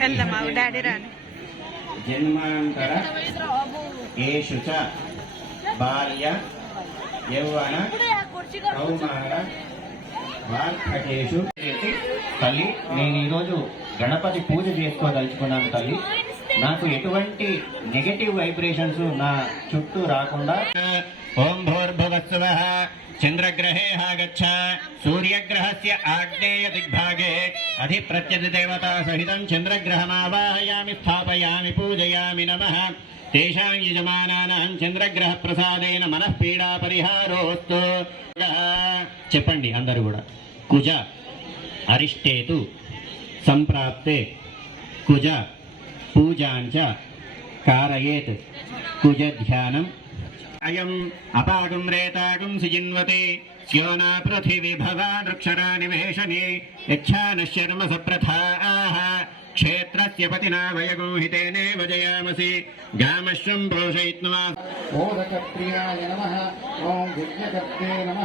వెళ్దామా డాడీ రాని జన్మాంతర ఏషు చ బాల్య యౌవన కౌమార వార్ధకేషు తల్లి నేను ఈరోజు గణపతి పూజ చేసుకోదలుచుకున్నాను తల్లి. నాకు ఎటువంటి నెగటివ్ వైబ్రేషన్స్ నా చుట్టూ రాకుండా. ఓం భూర్భువత్సవ చంద్రగ్రహే ఆగచ్చ. సూర్యగ్రహస్య ఆగ్నేయ దిగ్భాగే. అధిప్రత్యతి దేవతా సహితం చంద్రగ్రహమావాహయామి స్థాపయామి పూజయామి నమ. తేషాం యజమానానాం చంద్రగ్రహ ప్రసాదేన మనఃపీడా పరిహారోస్తు చెప్పండి అందరూ కూడా. కుజ అరిష్టేతు సంప్రాప్తే. కుజ పూజాంచ కారయేత్. కుజ ధ్యానం అయం అపాగం రేతాగం సిజిన్వతే స్యోనా పృథివీ భవానృక్షరా నివేశనే యచ్ఛానశర్మ సప్రథాః క్షేత్రస్య పతినా వయగోహితేనే వజయామసి గామశ్వం పోషయిత్వా ఓదకప్రియాయ నమ ఓం యజ్ఞకర్తే నమ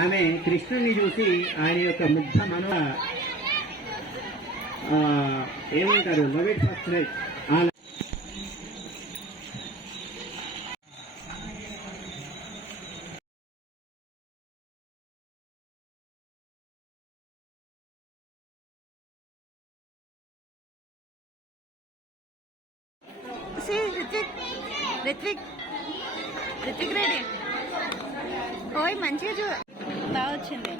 ఆమె కృష్ణుని చూసి ఆయన యొక్క ముగ్ధ మనో ఏమంటారు? Love at first sight See, Ritvik Ritvik Ritvik ready ఓయ్ మంచిగా చూ బాగా వచ్చింది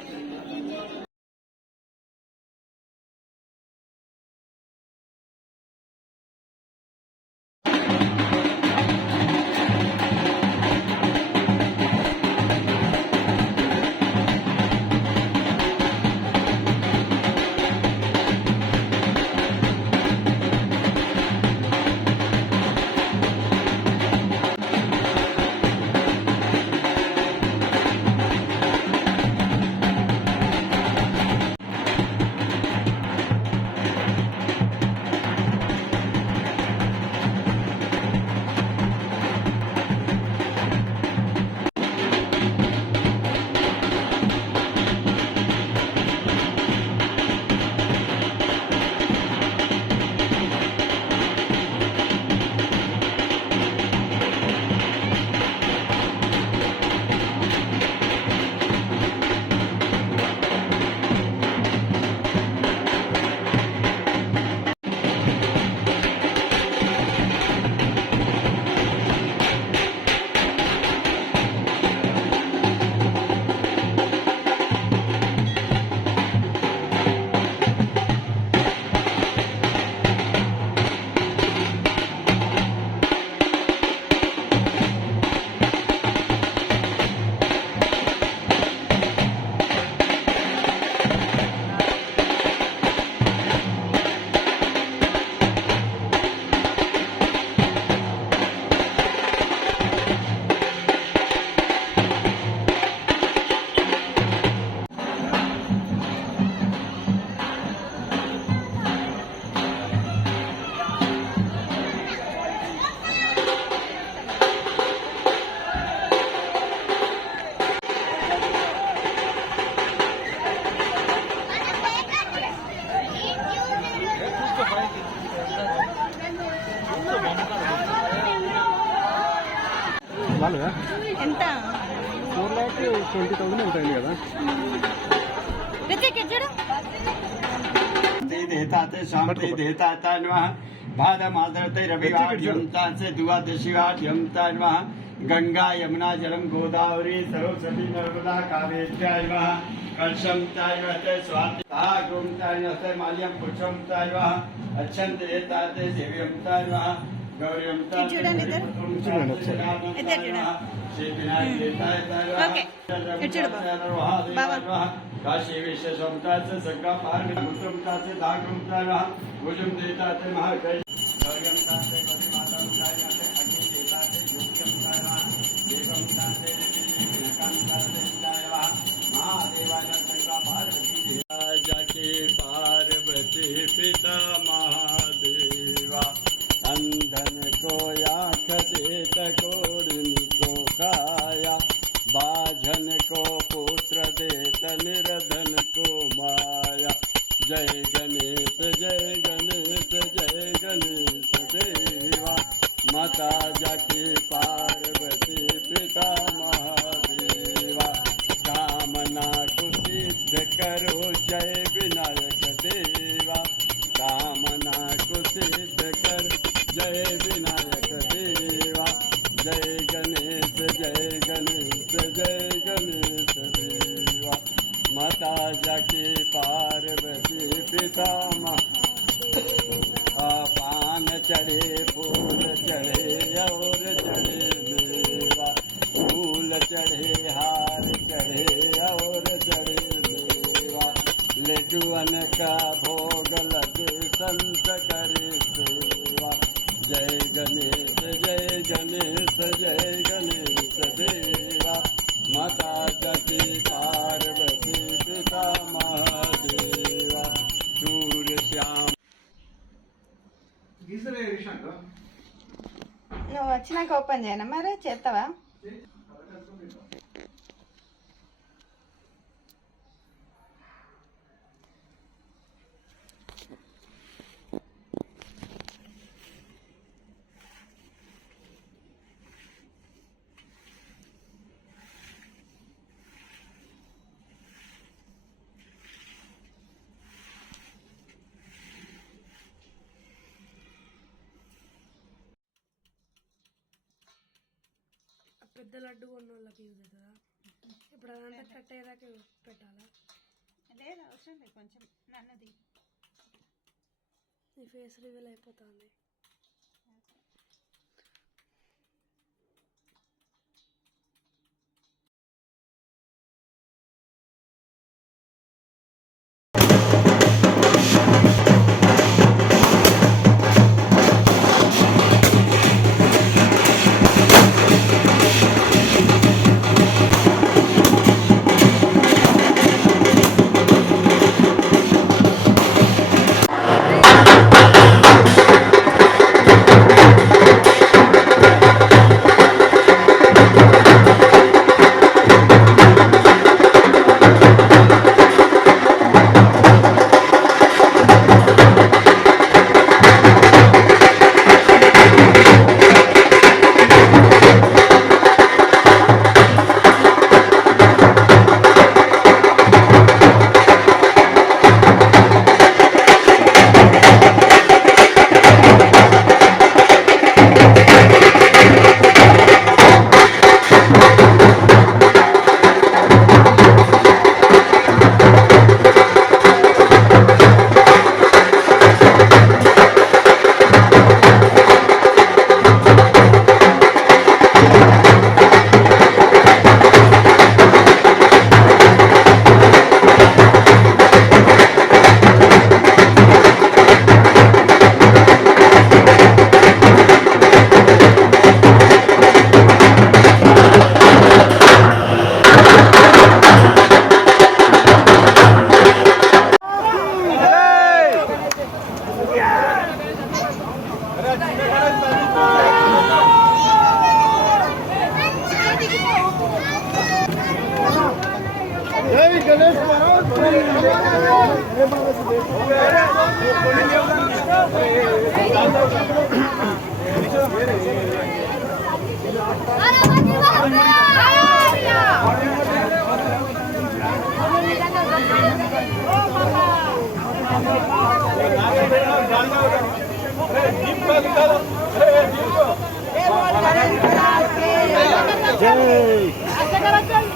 వాళ్ళుగా ఎంత ఫోర్ ల్యాక్ ట్వంటీ థౌసండ్ ఎంత అయింది కదా రిత్విక్ ఎటు చూడు देता ते शांति देता तन्वः भादमादरते रविवार्यं तांसे द्वादशिवार्यं तन्वः गंगा यमुना जलम गोदावरी सरस्वती नर्मदा कावेर्याय नमः कलशं तन्वः ते स्वाति तागुं तन्वः ते माल्यं पुष्पं तन्वः अच्छन्त देता ते सेव्यं तन्वः काशी विश्व समताचे सगळा पार गुंतमताचे दाग गुंतला भुजम देता ते महाकाय মাতা যাকে পা సుఖ భోగలకి సంతకరిసేవా జయ గణేశ జయ గణేశ జయ గణేశ దేవా మాతా జీ పార్వతీ పితా మహాదేవా సూర్యశ్యామ నువ్వు వచ్చినాక ఓపెన్ చేయనా మరి? చేస్తావా? పెద్ద లడ్డు కొన్న వాళ్ళకి యూజ్ అవుతుందా? ఇప్పుడు అదంతా కట్ అయ్యేదాకా పెట్టాలా? లేదు అవసరం లేదు కొంచెం నన్నది. నీ ఫేస్ రివీల్ అయిపోతుంది. Jai!